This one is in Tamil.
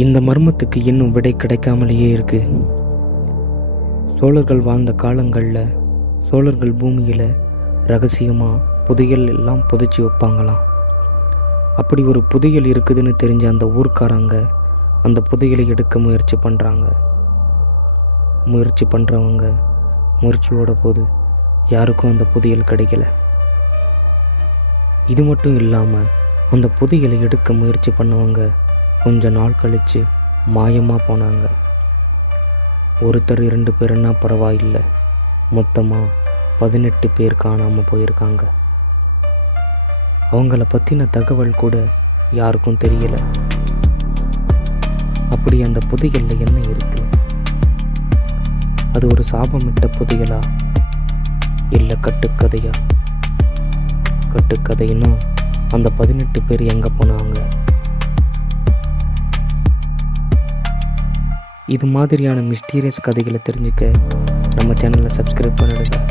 இந்த மர்மத்துக்கு இன்னும் விடை கிடைக்காமலேயே இருக்கு. சோழர்கள் வாழ்ந்த காலங்களில் சோழர்கள் பூமியில் ரகசியமாக புதையல் எல்லாம் புதைச்சி வைப்பாங்களாம். அப்படி ஒரு புதையல் இருக்குதுன்னு தெரிஞ்ச அந்த ஊர்க்காரங்க அந்த புதையலை எடுக்க முயற்சி பண்ணுறாங்க முயற்சி பண்ணுறவங்க முயற்சியோட போது யாருக்கும் அந்த புதையல் கிடைக்கல. இது மட்டும் இல்லாமல் அந்த புதையலை எடுக்க முயற்சி பண்ணவங்க கொஞ்ச நாள் கழித்து மாயமாக போனாங்க. ஒருத்தர் இரண்டு பேருன்னா பரவாயில்லை. மொத்தமாக பதினெட்டு பேர் காணாமல் போயிருக்காங்க. அவங்கள பற்றின தகவல் கூட யாருக்கும் தெரியலை. அப்படி அந்த புதையலில் என்ன இருக்கு? அது ஒரு சாபமிட்ட புதையலா? இல்லை கட்டுக்கதையா? கட்டுக்கதைன்னா அந்த பதினெட்டு பேர் எங்கே போனாங்க? இது மாதிரியான மிஸ்டீரியஸ் கதைகளை தெரிஞ்சுக்க நம்ம சேனலை சப்ஸ்கிரைப் பண்ணிடுங்க